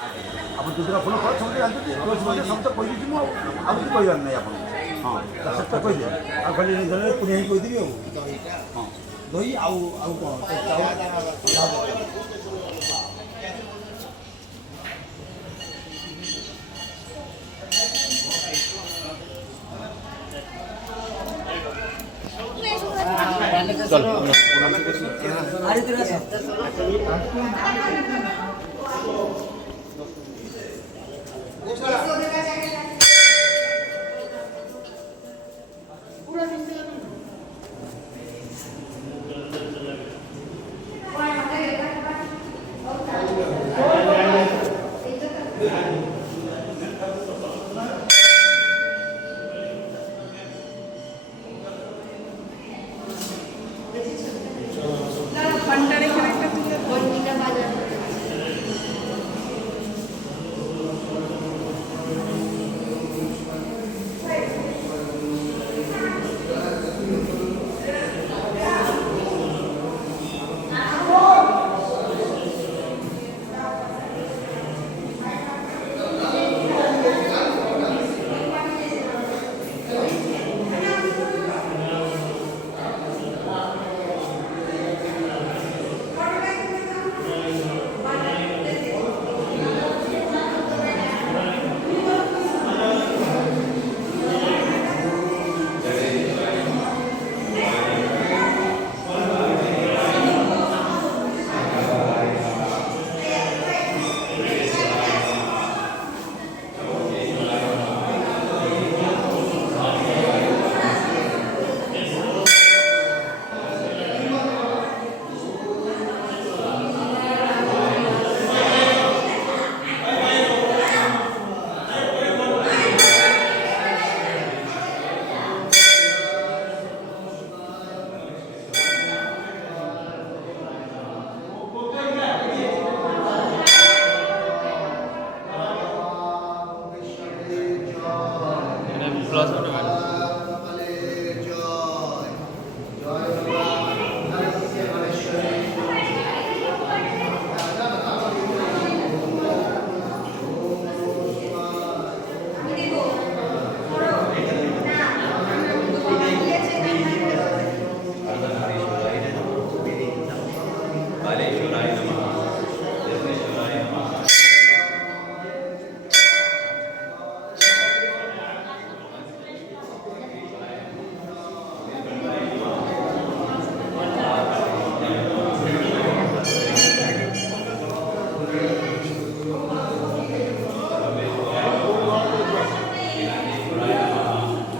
ଆପଣ ଦୁଦୁରା ଫୁଲ ଫଳ ସମସ୍ତେ ଜାଣିଛନ୍ତି ତୁଳସୀ ମଧ୍ୟ ସମସ୍ତେ କହିଦେଇଛି ମୁଁ ଆଉ କିଛି କହିବାର ନାହିଁ ଆପଣଙ୍କୁ। ହଁ ସେଟା କହିଦେବି ଆଉ ଖାଲି ଧରେ ପୁଣି ହେଇକି କହିଦେବି ଆଉ। ହଁ ଦହି ଆଉ କ'ଣ चलो